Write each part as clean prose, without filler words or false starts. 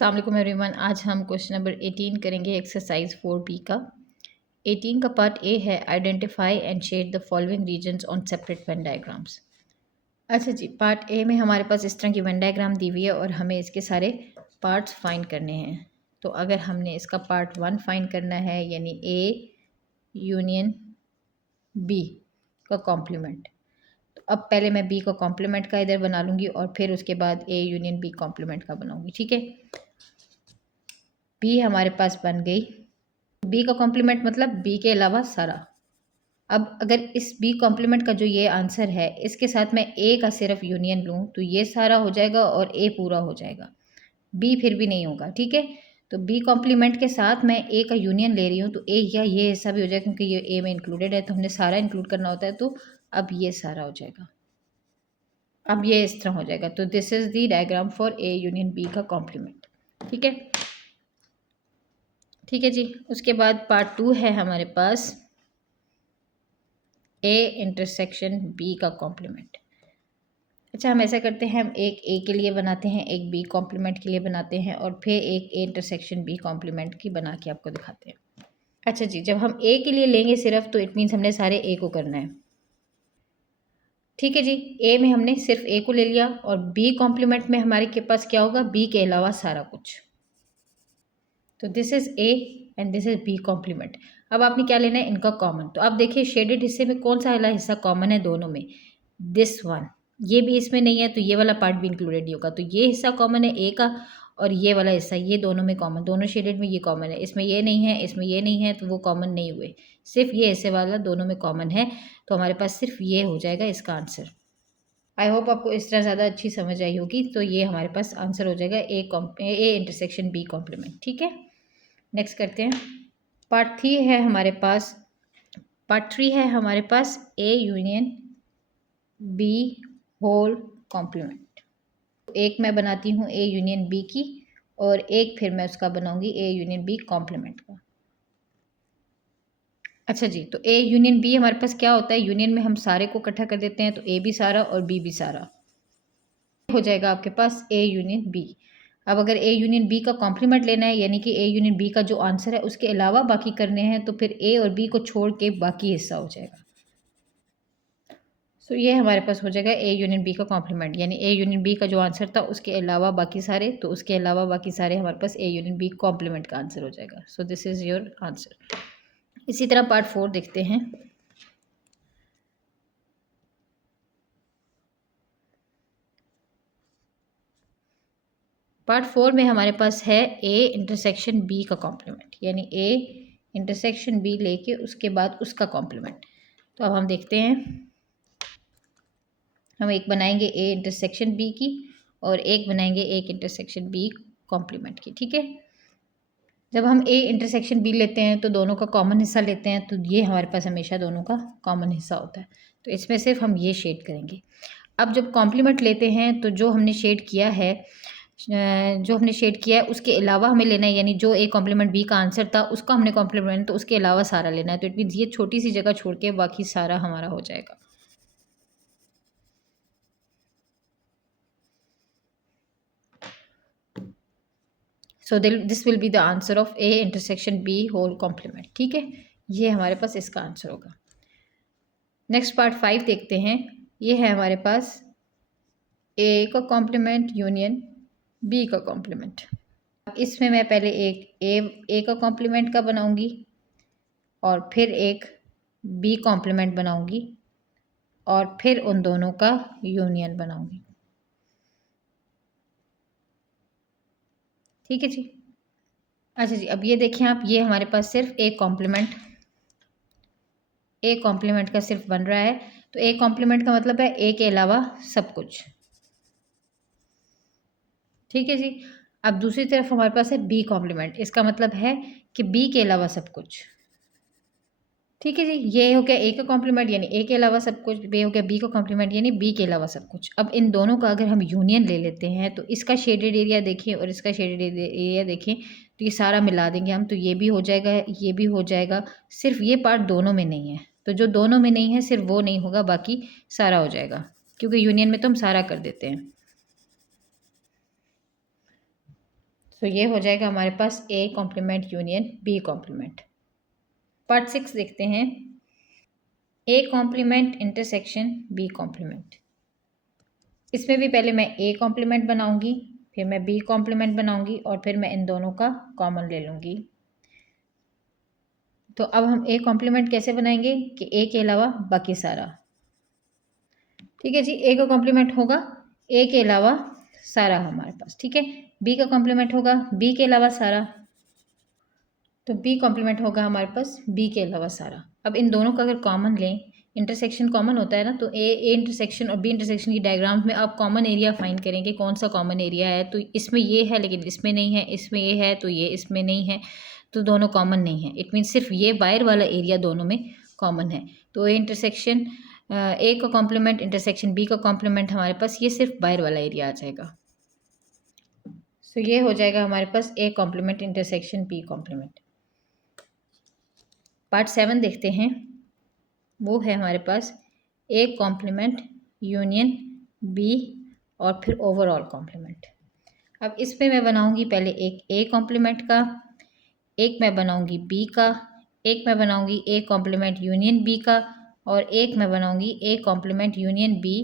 अस्सलाम वालेकुम एवरीवन। आज हम क्वेश्चन नंबर 18 करेंगे एक्सरसाइज 4B का। 18 का पार्ट ए है identify and shade the following regions on separate Venn diagrams. अच्छा जी, पार्ट ए में हमारे पास इस तरह की वेन डायग्राम दी हुई है और हमें इसके सारे पार्ट्स फाइंड करने हैं। तो अगर हमने इसका पार्ट 1 फाइंड करना है यानी ए यूनियन बी का कॉम्प्लीमेंट, तो अब पहले मैं बी का कॉम्प्लीमेंट का इधर बना लूँगी और फिर उसके बाद ए यूनियन बी कॉम्प्लीमेंट का बनाऊँगी। ठीक है, बी हमारे पास बन गई। बी का कॉम्प्लीमेंट मतलब बी के अलावा सारा। अब अगर इस बी कॉम्प्लीमेंट का जो ये आंसर है इसके साथ मैं ए का सिर्फ यूनियन लूँ तो ये सारा हो जाएगा और ए पूरा हो जाएगा, बी फिर भी नहीं होगा। ठीक है, तो बी कॉम्प्लीमेंट के साथ मैं ए का यूनियन ले रही हूँ तो ए या ये हिस्सा भी हो जाएगा क्योंकि ये ए में इंक्लूडेड है, तो हमने सारा इंक्लूड करना होता है। तो अब ये सारा हो जाएगा, अब ये इस तरह हो जाएगा। तो this is the diagram for A union B का कॉम्प्लीमेंट। ठीक है, ठीक है जी। उसके बाद पार्ट 2 है हमारे पास ए इंटरसेक्शन बी का कॉम्प्लीमेंट। अच्छा, हम ऐसा करते हैं, हम एक ए के लिए बनाते हैं, एक बी कॉम्प्लीमेंट के लिए बनाते हैं और फिर एक ए इंटरसेक्शन बी कॉम्प्लीमेंट की बना के आपको दिखाते हैं। अच्छा जी, जब हम ए के लिए लेंगे सिर्फ तो इट मीन्स हमने सारे ए को करना है। ठीक है जी, ए में हमने सिर्फ ए को ले लिया और बी कॉम्प्लीमेंट में हमारे के पास क्या होगा, बी के अलावा सारा कुछ। तो this is A and this is B complement. अब आपने क्या लेना है, इनका कॉमन। तो आप देखिए शेडेड हिस्से में कौन सा वाला हिस्सा कॉमन है दोनों में, दिस वन। ये भी इसमें नहीं है तो ये वाला पार्ट भी इंक्लूडेड नहीं होगा। तो ये हिस्सा कॉमन है ए का और ये वाला हिस्सा, ये दोनों में कॉमन, दोनों शेडेड में ये कॉमन है। इसमें ये नहीं है, इसमें ये नहीं है, तो वो कॉमन नहीं हुए। सिर्फ ये हिस्से वाला दोनों में कॉमन है, तो हमारे पास सिर्फ ये हो जाएगा इसका आंसर। आई होप आपको इस तरह ज़्यादा अच्छी समझ आई होगी। तो ये हमारे पास आंसर हो जाएगा ए इंटरसेक्शन बी कॉम्प्लीमेंट। ठीक है, नेक्स्ट करते हैं। पार्ट 3 है हमारे पास, पार्ट 3 है हमारे पास A union B whole complement. एक मैं बनाती हूँ ए यूनियन बी की और एक फिर मैं उसका बनाऊंगी ए यूनियन बी कॉम्प्लीमेंट का। अच्छा जी, तो ए यूनियन बी हमारे पास क्या होता है, यूनियन में हम सारे को इकट्ठा कर देते हैं तो ए भी सारा और बी भी सारा हो जाएगा आपके पास ए यूनियन बी। अब अगर ए यूनियन बी का कॉम्प्लीमेंट लेना है यानी कि ए यूनियन बी का जो आंसर है उसके अलावा बाकी करने हैं, तो फिर ए और बी को छोड़ के बाकी हिस्सा हो जाएगा। तो ये हमारे पास हो जाएगा ए यूनियन बी का कॉम्प्लीमेंट, यानी ए यूनियन बी का जो आंसर था उसके अलावा बाकी सारे, तो उसके अलावा बाकी सारे हमारे पास ए यूनियन बी कॉम्प्लीमेंट का आंसर हो जाएगा। So this is your answer. इसी तरह पार्ट 4 देखते हैं। पार्ट 4 में हमारे पास है ए इंटरसेक्शन बी का कॉम्प्लीमेंट, यानी ए इंटरसेक्शन बी लेके उसके बाद उसका कॉम्प्लीमेंट। तो अब हम देखते हैं, हम एक बनाएंगे ए इंटरसेक्शन बी की और एक बनाएंगे एक इंटरसेक्शन बी कॉम्प्लीमेंट की। ठीक है, जब हम ए इंटरसेक्शन बी लेते हैं तो दोनों का कॉमन हिस्सा लेते हैं, तो ये हमारे पास हमेशा दोनों का कॉमन हिस्सा होता है। तो इसमें सिर्फ हम ये शेड करेंगे। अब जब कॉम्प्लीमेंट लेते हैं तो जो हमने शेड किया है, उसके अलावा हमें लेना है, यानी जो ए कॉम्प्लीमेंट बी का आंसर था उसका हमने कॉम्प्लीमेंट, तो उसके अलावा सारा लेना है। तो इट मीन्स ये छोटी सी जगह छोड़ के बाकी सारा हमारा हो जाएगा। So this will be the answer of A intersection B whole complement. ठीक है, ये हमारे पास इसका आंसर होगा। नेक्स्ट पार्ट 5 देखते हैं। ये है हमारे पास ए का कॉम्प्लीमेंट यूनियन बी का कॉम्प्लीमेंट। इसमें मैं पहले एक ए का कॉम्प्लीमेंट का बनाऊंगी और फिर एक बी कॉम्प्लीमेंट बनाऊंगी और फिर उन दोनों का यूनियन बनाऊंगी। ठीक है जी। अच्छा जी, अब ये देखें आप, ये हमारे पास सिर्फ ए कॉम्प्लीमेंट का सिर्फ बन रहा है। तो ए कॉम्प्लीमेंट का मतलब है ए के अलावा सब कुछ। ठीक है जी। अब दूसरी तरफ हमारे पास है बी कॉम्प्लीमेंट, इसका मतलब है कि बी के अलावा सब कुछ। ठीक है जी, ये हो गया ए का कॉम्प्लीमेंट यानी ए के अलावा सब कुछ, ये हो गया बी का कॉम्प्लीमेंट यानी बी के अलावा सब कुछ। अब इन दोनों का अगर हम यूनियन ले लेते हैं तो इसका शेडेड एरिया देखें और इसका शेडेड एरिया देखें, तो ये सारा मिला देंगे हम, तो ये भी हो जाएगा, ये भी हो जाएगा। सिर्फ ये पार्ट दोनों में नहीं है, तो जो दोनों में नहीं है सिर्फ वो नहीं होगा, बाकी सारा हो जाएगा, क्योंकि यूनियन में तो हम सारा कर देते हैं। तो ये हो जाएगा हमारे पास A complement union B complement. Part 6 देखते हैं, A complement intersection B complement. इसमें भी पहले मैं ए कॉम्प्लीमेंट बनाऊंगी, फिर मैं बी कॉम्प्लीमेंट बनाऊंगी और फिर मैं इन दोनों का कॉमन ले लूँगी। तो अब हम ए कॉम्प्लीमेंट कैसे बनाएंगे कि ए के अलावा बाकी सारा। ठीक है जी, ए का कॉम्प्लीमेंट होगा ए के अलावा सारा हमारे पास, ठीक है। बी का कॉम्प्लीमेंट होगा बी के अलावा सारा, तो बी कॉम्प्लीमेंट होगा हमारे पास बी के अलावा सारा। अब इन दोनों का अगर कॉमन लें, इंटरसेक्शन कॉमन होता है ना, तो ए इंटरसेक्शन और बी इंटरसेक्शन की डायग्राम्स में आप कॉमन एरिया फाइंड करेंगे कौन सा कॉमन एरिया है। तो इसमें ये है लेकिन इसमें नहीं है, इसमें ये है तो ये इसमें नहीं है, तो दोनों कॉमन नहीं है। इट मीन्स सिर्फ ये बाहर वाला एरिया दोनों में कॉमन है। तो ए इंटरसेक्शन ए का कॉम्प्लीमेंट इंटरसेक्शन बी का कॉम्प्लीमेंट हमारे पास ये सिर्फ बाहर वाला एरिया आ जाएगा। सो ये हो जाएगा हमारे पास A complement intersection B complement. Part 7 देखते हैं, वो है हमारे पास ए कॉम्प्लीमेंट यूनियन बी और फिर ओवरऑल कॉम्प्लीमेंट। अब इस पे मैं बनाऊंगी पहले एक ए कॉम्प्लीमेंट का, एक मैं बनाऊंगी बी का, एक मैं बनाऊंगी ए कॉम्प्लीमेंट यूनियन बी का, और एक मैं बनाऊंगी A complement union B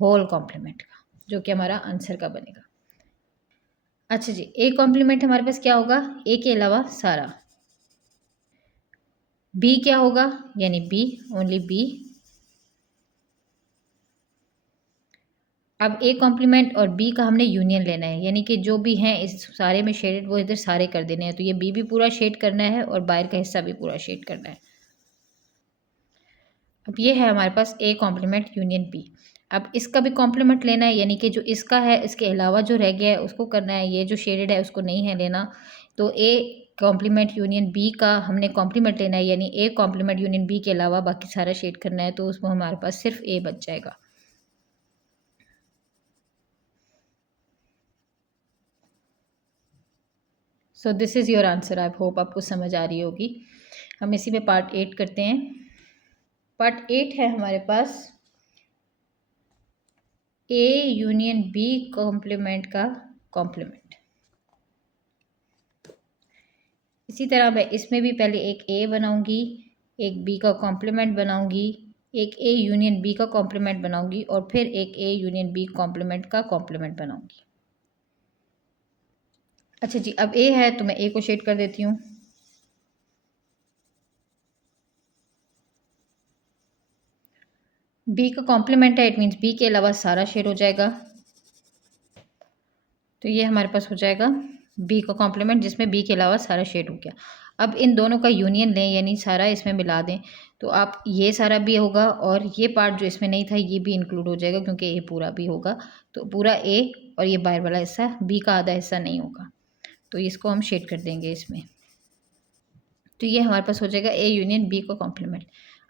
whole complement का, जो कि हमारा आंसर का बनेगा। अच्छा जी, ए कॉम्प्लीमेंट हमारे पास क्या होगा, ए के अलावा सारा। बी क्या होगा, यानी बी, ओनली बी। अब ए कॉम्प्लीमेंट और बी का हमने यूनियन लेना है, यानी कि जो भी हैं इस सारे में शेडेड वो इधर सारे कर देने हैं। तो ये बी भी पूरा शेड करना है और बाहर का हिस्सा भी पूरा शेड करना है। अब ये है हमारे पास ए कॉम्प्लीमेंट यूनियन बी। अब इसका भी कॉम्प्लीमेंट लेना है, यानी कि जो इसका है इसके अलावा जो रह गया है उसको करना है, ये जो शेडेड है उसको नहीं है लेना। तो ए कॉम्प्लीमेंट यूनियन बी का हमने कॉम्प्लीमेंट लेना है, यानी ए कॉम्प्लीमेंट यूनियन बी के अलावा बाकी सारा शेड करना है। तो उसमें हमारे पास सिर्फ ए बच जाएगा। So this is your answer. I hope आपको समझ आ रही होगी। हम इसी में पार्ट 8 करते हैं। पार्ट 8 है हमारे पास ए यूनियन बी कॉम्प्लीमेंट का कॉम्प्लीमेंट। इसी तरह मैं इसमें भी पहले एक ए बनाऊंगी, एक बी का कॉम्प्लीमेंट बनाऊंगी, एक ए यूनियन बी का कॉम्प्लीमेंट बनाऊंगी और फिर एक ए यूनियन बी कॉम्प्लीमेंट का कॉम्प्लीमेंट बनाऊंगी। अच्छा जी, अब ए है तो मैं ए को शेड कर देती हूँ। बी का कॉम्प्लीमेंट है, इट मीन्स बी के अलावा सारा शेड हो जाएगा। तो ये हमारे पास हो जाएगा बी का कॉम्प्लीमेंट जिसमें बी के अलावा सारा शेड हो गया। अब इन दोनों का यूनियन लें, यानी सारा इसमें मिला दें। तो आप ये सारा भी होगा और ये पार्ट जो इसमें नहीं था ये भी इंक्लूड हो जाएगा, क्योंकि ये पूरा भी होगा। तो पूरा ए और ये बाहर वाला हिस्सा बी का आधा हिस्सा नहीं होगा, तो इसको हम शेड कर देंगे इसमें। तो ये हमारे पास हो जाएगा ए यूनियन बी का कॉम्प्लीमेंट।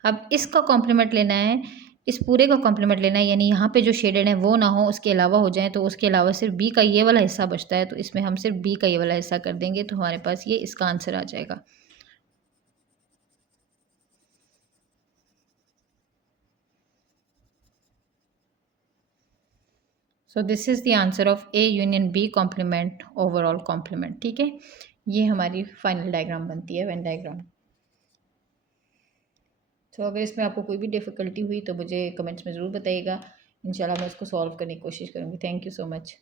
अब इसका कॉम्प्लीमेंट लेना है, इस पूरे का कॉम्प्लीमेंट लेना है, यानी यहाँ पे जो शेडेड है वो ना हो, उसके अलावा हो जाए। तो उसके अलावा सिर्फ बी का ये वाला हिस्सा बचता है, तो इसमें हम सिर्फ बी का ये वाला हिस्सा कर देंगे। तो हमारे पास ये इसका आंसर आ जाएगा। So this is the answer of A union B complement overall complement. ठीक है, ये हमारी फाइनल डायग्राम बनती है, वेन डायग्राम। तो अगर इसमें आपको कोई भी डिफ़िकल्टी हुई तो मुझे कमेंट्स में ज़रूर बताइएगा। इंशाल्लाह मैं उसको सॉल्व करने की कोशिश करूँगी। Thank you so much.